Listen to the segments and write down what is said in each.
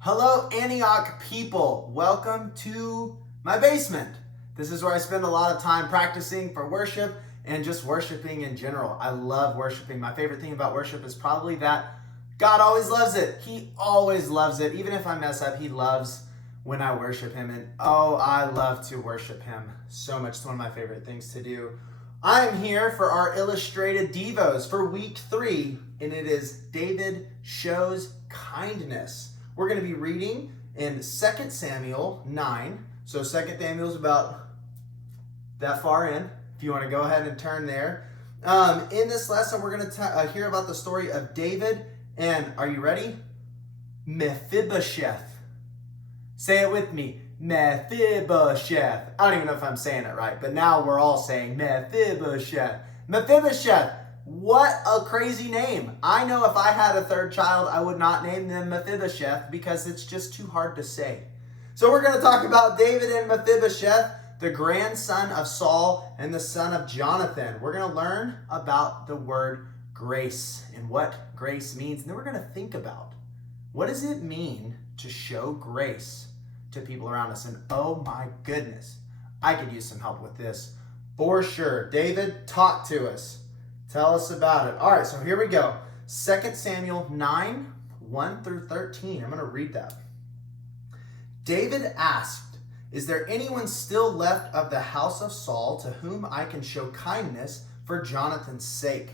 Hello, Antioch people. Welcome to my basement. This is where I spend a lot of time practicing for worship and just worshiping in general. I love worshiping. My favorite thing about worship is probably that God always loves it. He always loves it. Even if I mess up, He loves when I worship Him. And oh, I love to worship Him so much. It's one of my favorite things to do. I'm here for our Illustrated Devos for week 3, and it is David Shows Kindness. We're going to be reading in 2 Samuel 9. So 2 Samuel is about that far in, if you want to go ahead and turn there. In this lesson, we're going to hear about the story of David and, are you ready? Mephibosheth. Say it with me. Mephibosheth. I don't even know if I'm saying it right, but now we're all saying Mephibosheth. Mephibosheth. What a crazy name. I know if I had a third child, I would not name them Mephibosheth because it's just too hard to say. So we're going to talk about David and Mephibosheth, the grandson of Saul and the son of Jonathan. We're going to learn about the word grace and what grace means. And then we're going to think about what does it mean to show grace to people around us. And oh my goodness, I could use some help with this for sure. David, talk to us. Tell us about it. All right, so here we go. 2 Samuel 9, 1 through 13. I'm going to read that. David asked, "Is there anyone still left of the house of Saul to whom I can show kindness for Jonathan's sake?"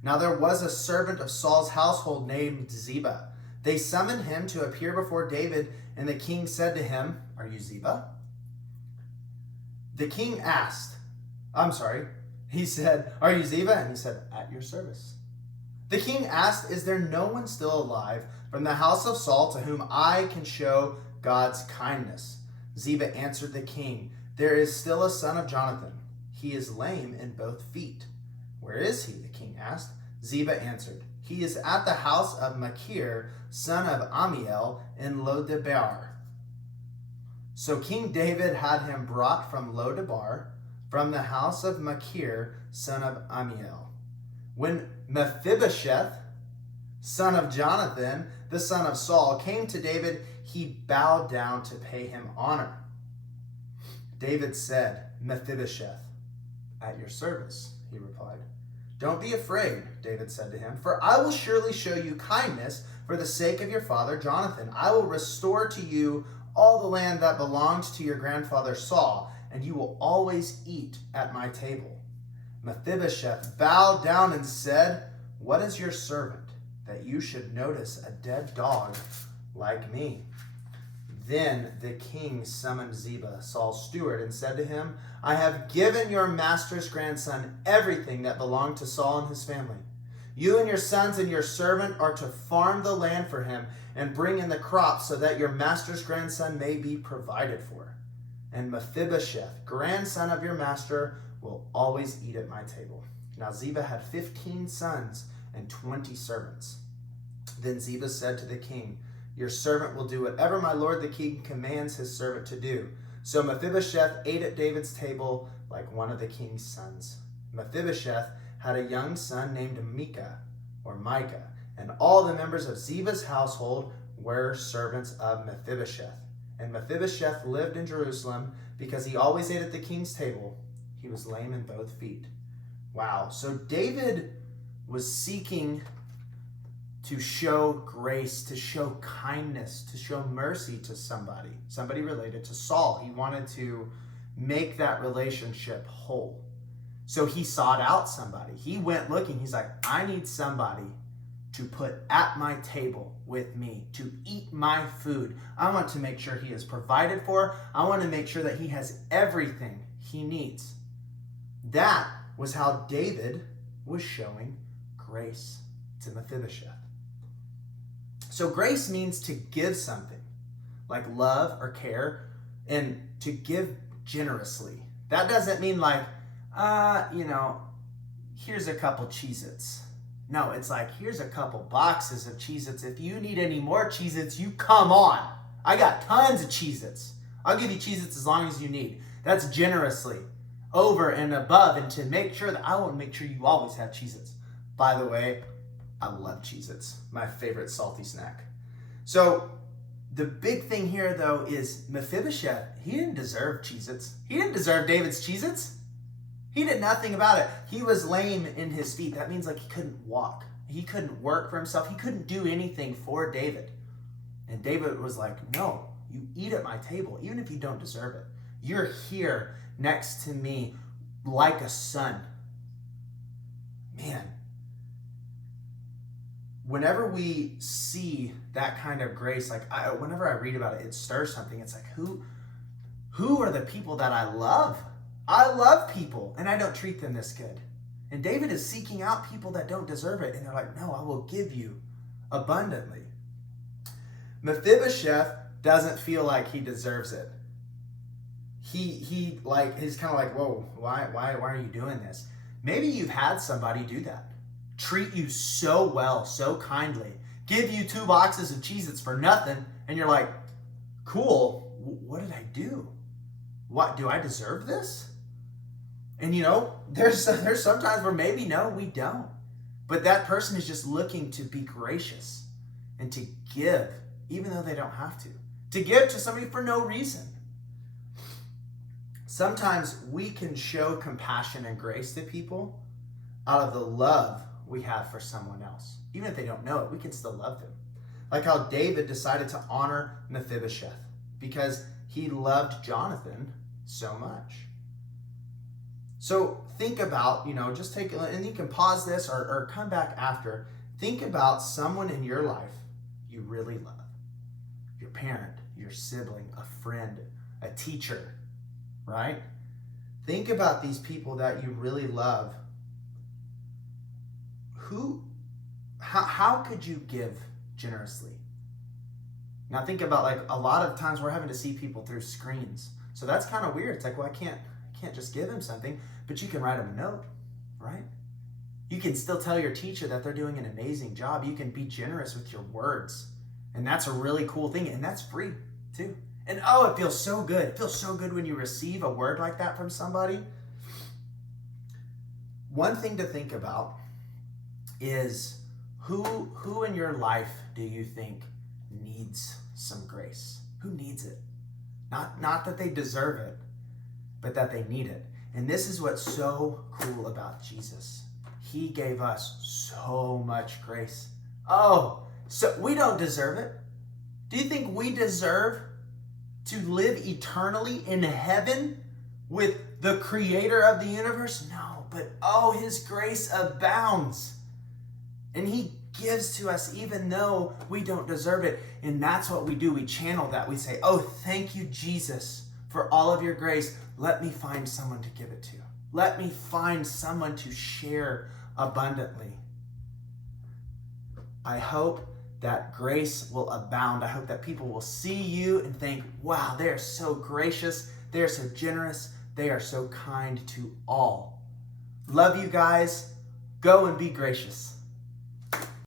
Now there was a servant of Saul's household named Ziba. They summoned him to appear before David, and the king said to him, "Are you Ziba?" The king He said, "Are you Ziba?" And he said, "At your service." The king asked, "Is there no one still alive from the house of Saul to whom I can show God's kindness?" Ziba answered the king, "There is still a son of Jonathan. He is lame in both feet." "Where is he?" the king asked. Ziba answered, "He is at the house of Machir, son of Amiel, in Lodebar." So King David had him brought from Lodebar, from the house of Machir, son of Amiel. When Mephibosheth, son of Jonathan, the son of Saul, came to David, he bowed down to pay him honor. David said, "Mephibosheth, at your service," he replied. "Don't be afraid," David said to him, "for I will surely show you kindness for the sake of your father Jonathan. I will restore to you all the land that belonged to your grandfather Saul, and you will always eat at my table." Mephibosheth bowed down and said, "What is your servant, that you should notice a dead dog like me?" Then the king summoned Ziba, Saul's steward, and said to him, "I have given your master's grandson everything that belonged to Saul and his family. You and your sons and your servant are to farm the land for him and bring in the crops so that your master's grandson may be provided for. And Mephibosheth, grandson of your master, will always eat at my table." Now Ziba had 15 sons and 20 servants. Then Ziba said to the king, "Your servant will do whatever my lord the king commands his servant to do." So Mephibosheth ate at David's table like one of the king's sons. Mephibosheth had a young son named Micah, and all the members of Ziba's household were servants of Mephibosheth. And Mephibosheth lived in Jerusalem because he always ate at the king's table. He was lame in both feet. Wow. So David was seeking to show grace, to show kindness, to show mercy to somebody related to Saul. He wanted to make that relationship whole. So he sought out somebody. He went looking. He's like, "I need somebody to put at my table with me, to eat my food. I want to make sure he is provided for. I want to make sure that he has everything he needs." That was how David was showing grace to Mephibosheth. So grace means to give something, like love or care, and to give generously. That doesn't mean like, here's a couple Cheez-Its. No, it's like, here's a couple boxes of Cheez-Its. If you need any more Cheez-Its, you come on. I got tons of Cheez-Its. I'll give you Cheez-Its as long as you need. That's generously, over and above, and to make sure that I want to make sure you always have Cheez-Its. By the way, I love Cheez-Its, my favorite salty snack. So The big thing here, though, is Mephibosheth, he didn't deserve Cheez-Its. He didn't deserve David's Cheez-Its. He did nothing about it. He was lame in his feet. That means like he couldn't walk. He couldn't work for himself. He couldn't do anything for David. And David was like, no, you eat at my table, even if you don't deserve it. You're here next to me like a son. Man, whenever we see that kind of grace, like whenever I read about it, it stirs something. It's like, who are the people that I love? I love people, and I don't treat them this good. And David is seeking out people that don't deserve it, and they're like, no, I will give you abundantly. Mephibosheth doesn't feel like he deserves it. He's kind of like, whoa, why are you doing this? Maybe you've had somebody do that. Treat you so well, so kindly, give you 2 boxes of Cheez-Its for nothing, and you're like, cool, what did I do? What, do I deserve this? And there's sometimes where maybe, no, we don't. But that person is just looking to be gracious and to give, even though they don't have to. To give to somebody for no reason. Sometimes we can show compassion and grace to people out of the love we have for someone else. Even if they don't know it, we can still love them. Like how David decided to honor Mephibosheth because he loved Jonathan so much. So think about, just take, and you can pause this or come back after. Think about someone in your life you really love. Your parent, your sibling, a friend, a teacher, right? Think about these people that you really love. How could you give generously? Now think about, like, a lot of times we're having to see people through screens. So that's kind of weird. It's like, well, I can't just give them something, but you can write them a note, right? You can still tell your teacher that they're doing an amazing job. You can be generous with your words. And that's a really cool thing. And that's free too. And it feels so good. It feels so good when you receive a word like that from somebody. One thing to think about is who in your life do you think needs some grace? Who needs it? Not that they deserve it, but that they need it. And this is what's so cool about Jesus. He gave us so much grace. So we don't deserve it. Do you think we deserve to live eternally in heaven with the creator of the universe? No, but his grace abounds. And he gives to us even though we don't deserve it. And that's what we do. We channel that. We say, thank you, Jesus, for all of your grace. Let me find someone to give it to. Let me find someone to share abundantly. I hope that grace will abound. I hope that people will see you and think, wow, they are so gracious. They are so generous. They are so kind to all. Love you guys. Go and be gracious.